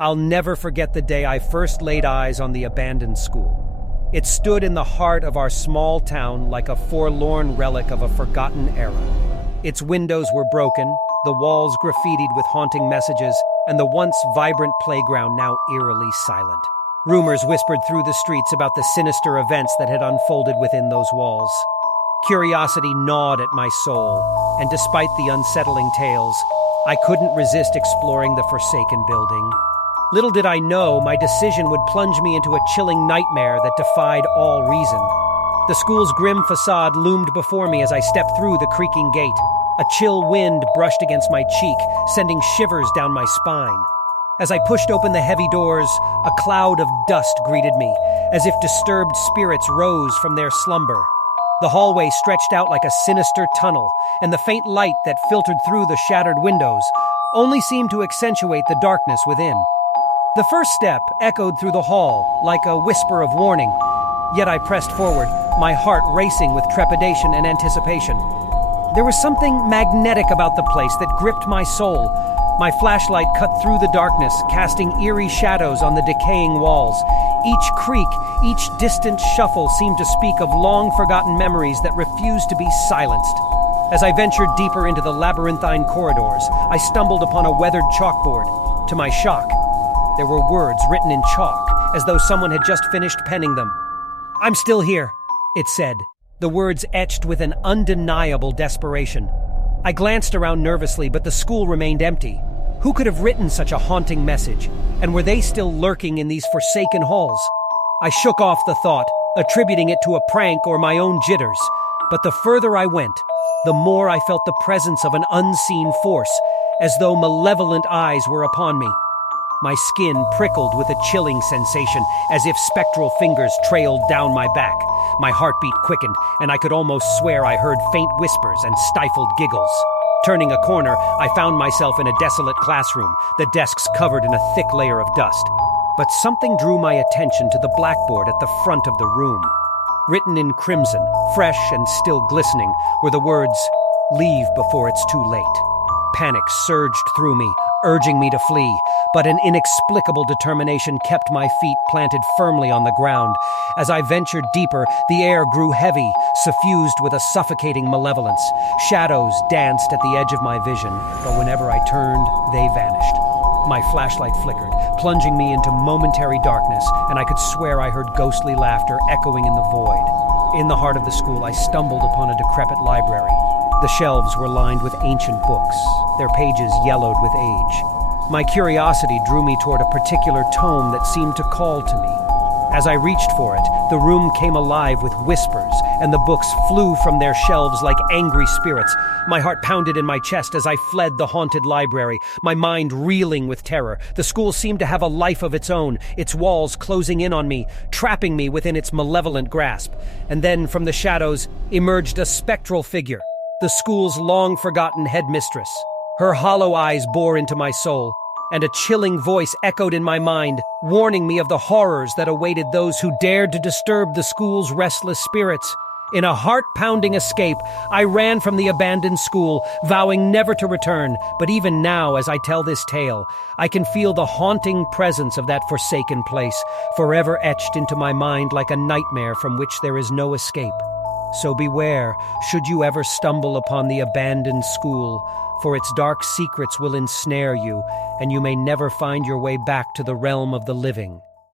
I'll never forget the day I first laid eyes on the abandoned school. It stood in the heart of our small town like a forlorn relic of a forgotten era. Its windows were broken, the walls graffitied with haunting messages, and the once vibrant playground now eerily silent. Rumors whispered through the streets about the sinister events that had unfolded within those walls. Curiosity gnawed at my soul, and despite the unsettling tales, I couldn't resist exploring the forsaken building. Little did I know my decision would plunge me into a chilling nightmare that defied all reason. The school's grim facade loomed before me as I stepped through the creaking gate. A chill wind brushed against my cheek, sending shivers down my spine. As I pushed open the heavy doors, a cloud of dust greeted me, as if disturbed spirits rose from their slumber. The hallway stretched out like a sinister tunnel, and the faint light that filtered through the shattered windows only seemed to accentuate the darkness within. The first step echoed through the hall like a whisper of warning, yet I pressed forward, my heart racing with trepidation and anticipation. There was something magnetic about the place that gripped my soul. My flashlight cut through the darkness, casting eerie shadows on the decaying walls. Each creak, each distant shuffle seemed to speak of long-forgotten memories that refused to be silenced. As I ventured deeper into the labyrinthine corridors, I stumbled upon a weathered chalkboard. To my shock, there were words written in chalk, as though someone had just finished penning them. "I'm still here," it said, the words etched with an undeniable desperation. I glanced around nervously, but the school remained empty. Who could have written such a haunting message? And were they still lurking in these forsaken halls? I shook off the thought, attributing it to a prank or my own jitters. But the further I went, the more I felt the presence of an unseen force, as though malevolent eyes were upon me. My skin prickled with a chilling sensation, as if spectral fingers trailed down my back. My heartbeat quickened, and I could almost swear I heard faint whispers and stifled giggles. Turning a corner, I found myself in a desolate classroom, the desks covered in a thick layer of dust. But something drew my attention to the blackboard at the front of the room. Written in crimson, fresh and still glistening, were the words, "Leave before it's too late." Panic surged through me, urging me to flee, but an inexplicable determination kept my feet planted firmly on the ground. As I ventured deeper, the air grew heavy, suffused with a suffocating malevolence. Shadows danced at the edge of my vision, but whenever I turned, they vanished. My flashlight flickered, plunging me into momentary darkness, and I could swear I heard ghostly laughter echoing in the void. In the heart of the school, I stumbled upon a decrepit library. The shelves were lined with ancient books, their pages yellowed with age. My curiosity drew me toward a particular tome that seemed to call to me. As I reached for it, the room came alive with whispers, and the books flew from their shelves like angry spirits. My heart pounded in my chest as I fled the haunted library, my mind reeling with terror. The school seemed to have a life of its own, its walls closing in on me, trapping me within its malevolent grasp. And then, from the shadows, emerged a spectral figure, the school's long-forgotten headmistress. Her hollow eyes bore into my soul, and a chilling voice echoed in my mind, warning me of the horrors that awaited those who dared to disturb the school's restless spirits. In a heart-pounding escape, I ran from the abandoned school, vowing never to return. But even now, as I tell this tale, I can feel the haunting presence of that forsaken place, forever etched into my mind like a nightmare from which there is no escape. So beware, should you ever stumble upon the abandoned school, for its dark secrets will ensnare you, and you may never find your way back to the realm of the living.